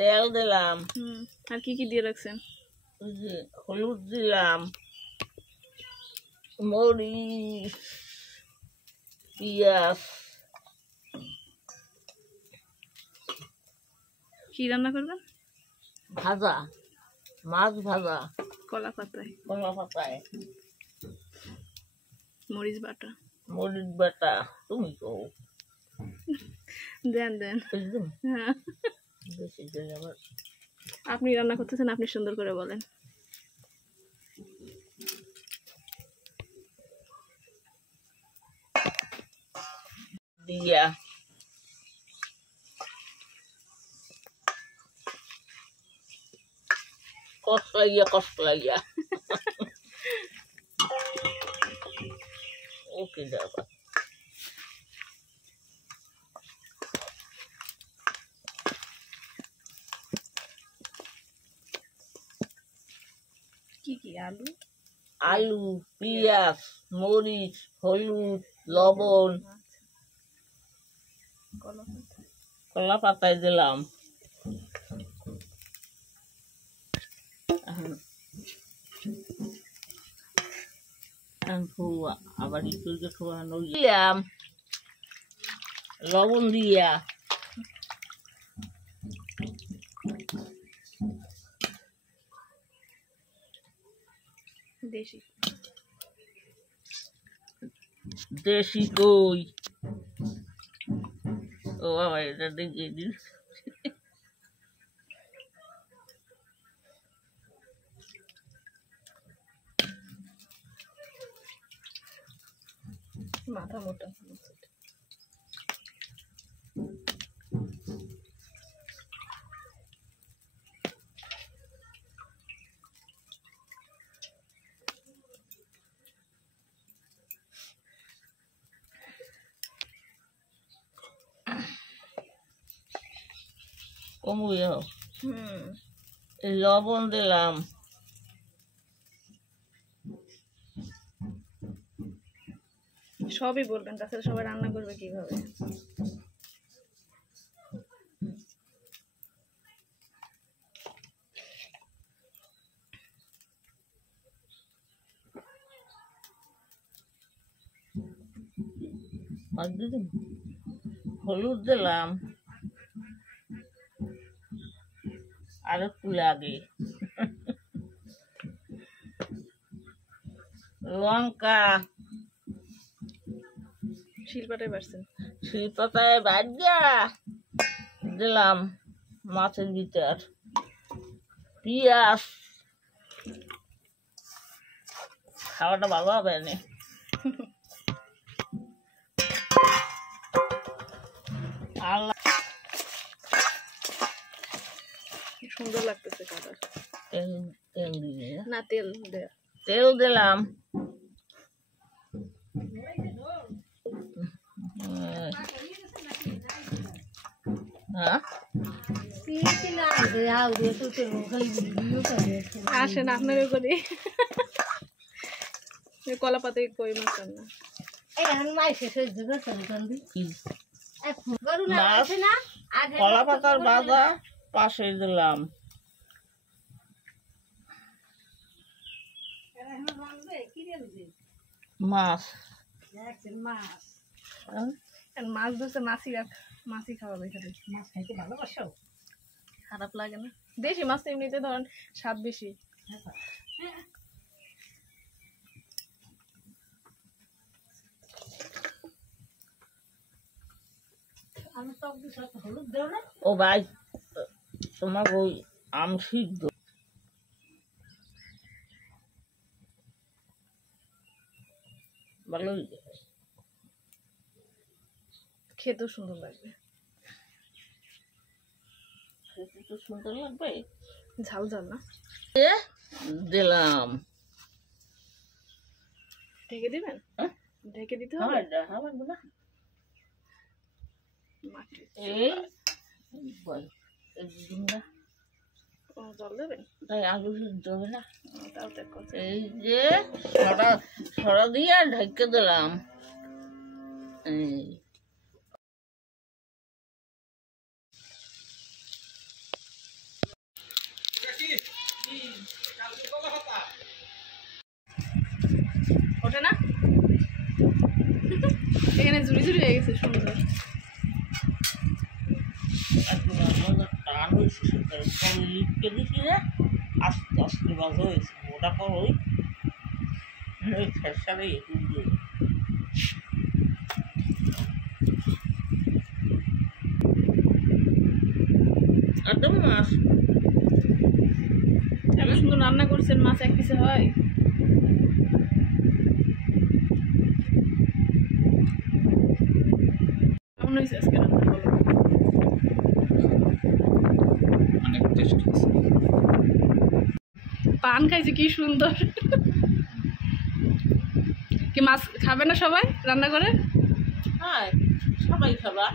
তেল দিলাম। আর কি কি দিয়ে রাখছেন? হলুদ দিলাম, মরিচ, পেঁয়াজ। কি রান্না করবেন? ভাজা, মাছ ভাজা কলা পাতায়। কলা পাতায়। মরিচ বাটা। মরিচ বাটা তুমি কো দেন দেন। হ্যাঁ, বেশি দিলে আবার। আপনি রান্না করতেছেন, আপনি সুন্দর করে বলেন। দিয়া কষলাইয়া ওকে যাবা। কি কি? আলু, আলু, পেঁয়াজ, মরিচ, হলুদ, লবণ, কলা পাতায় দিলাম। আবার একটু দিলাম লবণ দিয়া। দেশি দেশি কই। ও বাবা, এটা দেখে দিন। মাথা মোটা। কমুয়া লবণ দিলাম। সবই বলবেন, তাছাড়া সবাই রান্না করবে কিভাবে? হলুদ দিলাম আর একটু লাগে। লঙ্কা শিলপাটায় বাড়ছেন? শিলপাতায় বাজিয়া দিলাম মাছের ভিতর। পেঁয়াজ, খাওয়াটা ভালো হবে না। সুন্দর লাগতেছে কালার। তেল দিয়ে না, তেল দেয়া। তেল দিলাম। আসেন আপনার করি। কলা পাতায় কই মাছ রান্না। কলা পাতার ভাজা পাশে দিলাম। মাছ মাছ ধরছে, মাছই খাওয়াবে। মাছ খাইতে ভালোবাসো? খারাপ লাগে না? দেশি মাছ এমনিতে ধরেন স্বাদ বেশি। ও ভাই, তোমার ওই আম সিদ্ধ ভালো খেতেও সুন্দর লাগবে। খেতে তো সুন্দর লাগবে। ঝাল ঝাল না? দিলাম। ঢেকে দিবেন? ঢেকে দিতে হবে? জল দেবেন? তাই আলু সিদ্ধ হবে না? তাও তো কথা। এই যে সরা দিয়ে ঢেকে দিলাম। ওঠে না এখানে ঝুড়ি ঝুড়ি হয়ে গেছে সুন্দর। টান হয়েছে সেটা লিখতে দিছি না আস্তে আস্তে বাজা হয়েছে ওটা পর ওই সারে একদম মাছ এত সুন্দর রান্না করছেন, মাছ এক পিসে হয়? কেমন হয়েছে আজকে রান্না? বলো। অনেক টেস্ট হয়েছে। পান খাইছে কি সুন্দর। কি মাছ খাবে না সবাই রান্না করে? হ্যাঁ সবাই খাবা।